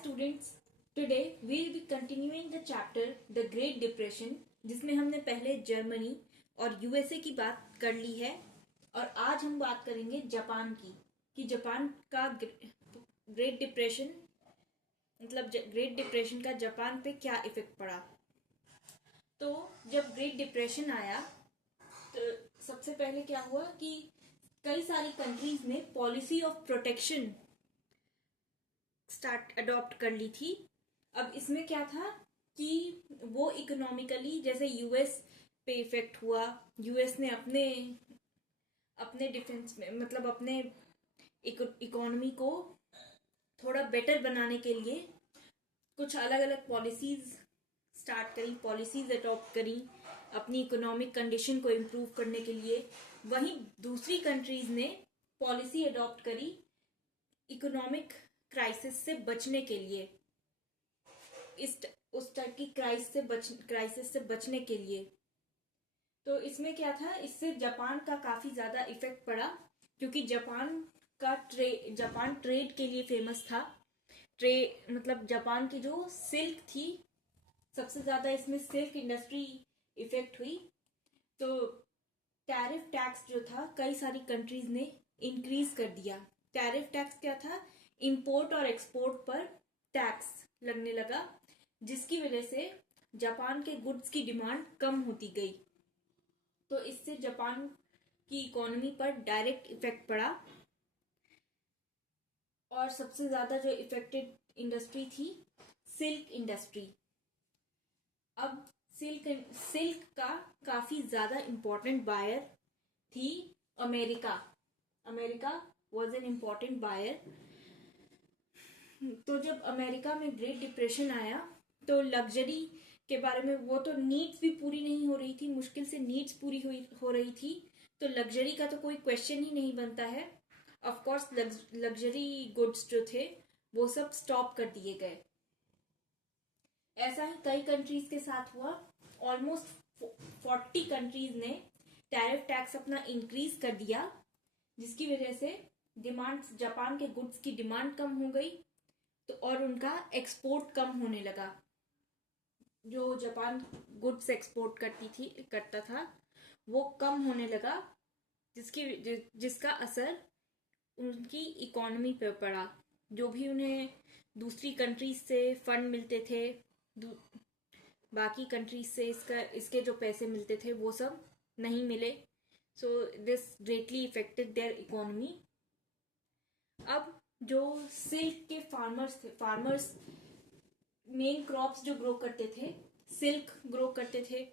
students, today we will be continuing the chapter The Great Depression, जिसमें हमने पहले Germany और यूएसए की बात कर ली है और आज हम बात करेंगे जापान की कि जापान का ग्रेट डिप्रेशन मतलब ग्रेट डिप्रेशन का जापान पे क्या इफेक्ट पड़ा। तो जब ग्रेट डिप्रेशन आया तो सबसे पहले क्या हुआ कि कई सारी कंट्रीज ने पॉलिसी ऑफ प्रोटेक्शन अडॉप्ट कर ली थी। अब इसमें क्या था कि वो इकोनॉमिकली जैसे यूएस पे इफेक्ट हुआ, यूएस ने अपने डिफेंस में मतलब अपने इकोनॉमी को थोड़ा बेटर बनाने के लिए कुछ अलग अलग पॉलिसीज अडॉप्ट करी अपनी इकोनॉमिक कंडीशन को इम्प्रूव करने के लिए। वहीं दूसरी कंट्रीज ने पॉलिसी अडॉप्ट करी इकोनॉमिक क्राइसिस से बचने के लिए, उस टाइप की क्राइसिस से बचने के लिए। तो इसमें क्या था, इससे जापान का काफी ज्यादा इफेक्ट पड़ा क्योंकि जापान ट्रेड के लिए फेमस था। मतलब जापान की जो सिल्क थी, सबसे ज्यादा इसमें सिल्क इंडस्ट्री इफेक्ट हुई। तो टैरिफ टैक्स जो था कई सारी कंट्रीज ने इंक्रीज कर दिया। टैरिफ टैक्स क्या था, इंपोर्ट और एक्सपोर्ट पर टैक्स लगने लगा, जिसकी वजह से जापान के गुड्स की डिमांड कम होती गई। तो इससे जापान की इकोनॉमी पर डायरेक्ट इफेक्ट पड़ा और सबसे ज्यादा जो इफेक्टेड इंडस्ट्री थी सिल्क इंडस्ट्री। अब सिल्क का काफी ज्यादा इंपॉर्टेंट बायर थी America was an important buyer. तो जब अमेरिका में ग्रेट डिप्रेशन आया तो लग्जरी के बारे में, वो तो नीड्स भी पूरी नहीं हो रही थी, मुश्किल से नीड्स पूरी हो रही थी, तो लग्जरी का तो कोई क्वेश्चन ही नहीं बनता है। ऑफ कोर्स लग्जरी गुड्स जो थे वो सब स्टॉप कर दिए गए। ऐसा ही कई कंट्रीज के साथ हुआ। ऑलमोस्ट 40 कंट्रीज ने टैरिफ टैक्स अपना इंक्रीज कर दिया, जिसकी वजह से जापान के गुड्स की डिमांड कम हो गई तो और उनका एक्सपोर्ट कम होने लगा। जो जापान गुड्स एक्सपोर्ट करता था वो कम होने लगा, जिसका असर उनकी इकोनॉमी पे पड़ा। जो भी उन्हें दूसरी कंट्रीज से फंड मिलते थे, बाकी कंट्रीज से इसके जो पैसे मिलते थे वो सब नहीं मिले। So this greatly affected there economy. अब जो सिल्क के फार्मर्स मेन क्रॉप्स जो ग्रो करते थे, सिल्क ग्रो करते थे,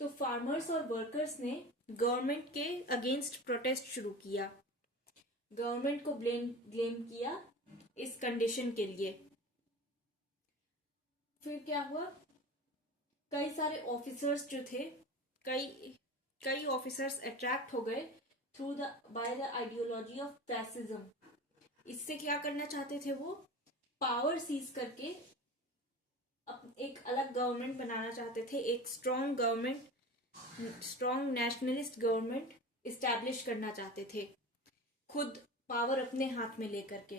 तो फार्मर्स और वर्कर्स ने गवर्नमेंट के अगेंस्ट प्रोटेस्ट शुरू किया, गवर्नमेंट को ब्लेम किया इस कंडीशन के लिए। फिर क्या हुआ, कई सारे ऑफिसर्स जो थे, कई ऑफिसर्स अट्रैक्ट हो गए by the ideology of fascism. इससे क्या करना चाहते थे, वो पावर सीज करके एक अलग गवर्नमेंट बनाना चाहते थे, एक स्ट्रॉन्ग नेशनलिस्ट गवर्नमेंट इस्टेब्लिश करना चाहते थे, खुद पावर अपने हाथ में लेकर के।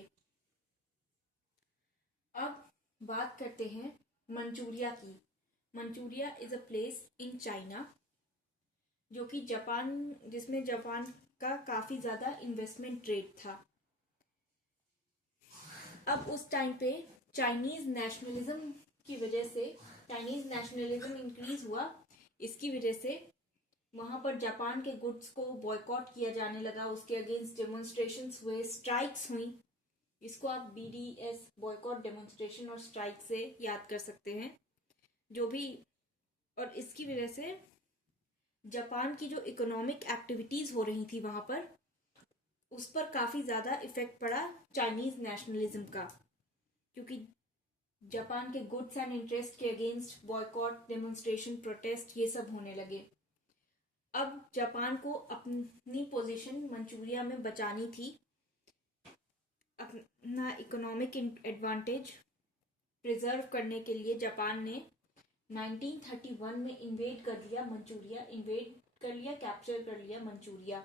अब बात करते हैं मंचूरिया की। Manchuria is a place in China जो कि जिसमें जापान का काफी ज्यादा इन्वेस्टमेंट ट्रेड था। अब उस टाइम पे चाइनीज नेशनलिज्म इंक्रीज हुआ। इसकी वजह से वहां पर जापान के गुड्स को बॉयकॉट किया जाने लगा, उसके अगेंस्ट डेमोन्स्ट्रेशंस हुए, स्ट्राइक्स हुई। इसको आप BDS बॉयकॉट, डेमोन्स्ट्रेशन और स्ट्राइक से याद कर सकते हैं जो भी। और इसकी वजह से जापान की जो इकोनॉमिक एक्टिविटीज हो रही थी वहां पर, उस पर काफी ज्यादा इफेक्ट पड़ा चाइनीज नेशनलिज्म का, क्योंकि जापान के गुड्स एंड इंटरेस्ट के अगेंस्ट बॉयकॉट, डेमोन्स्ट्रेशन, प्रोटेस्ट ये सब होने लगे। अब जापान को अपनी पोजीशन मंचूरिया में बचानी थी, अपना इकोनॉमिक एडवांटेज प्रिजर्व करने के लिए जापान ने 1931 में कैप्चर कर लिया Manchuria.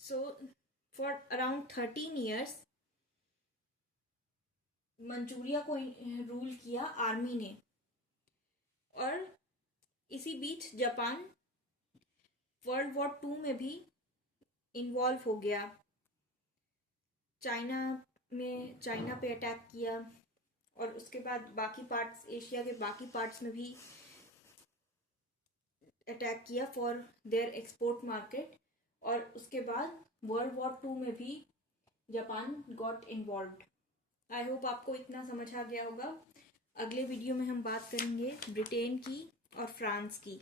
So for around 13 years Manchuria को रूल किया आर्मी ने। और इसी बीच जापान वर्ल्ड वॉर 2 में भी इन्वॉल्व हो गया। चाइना पे अटैक किया और उसके बाद बाकी पार्ट्स, एशिया के बाकी पार्ट्स में भी अटैक किया फॉर देयर एक्सपोर्ट मार्केट। और उसके बाद वर्ल्ड वॉर 2 में भी Japan got involved. I hope आपको इतना समझ आ गया होगा। अगले वीडियो में हम बात करेंगे ब्रिटेन की और फ्रांस की।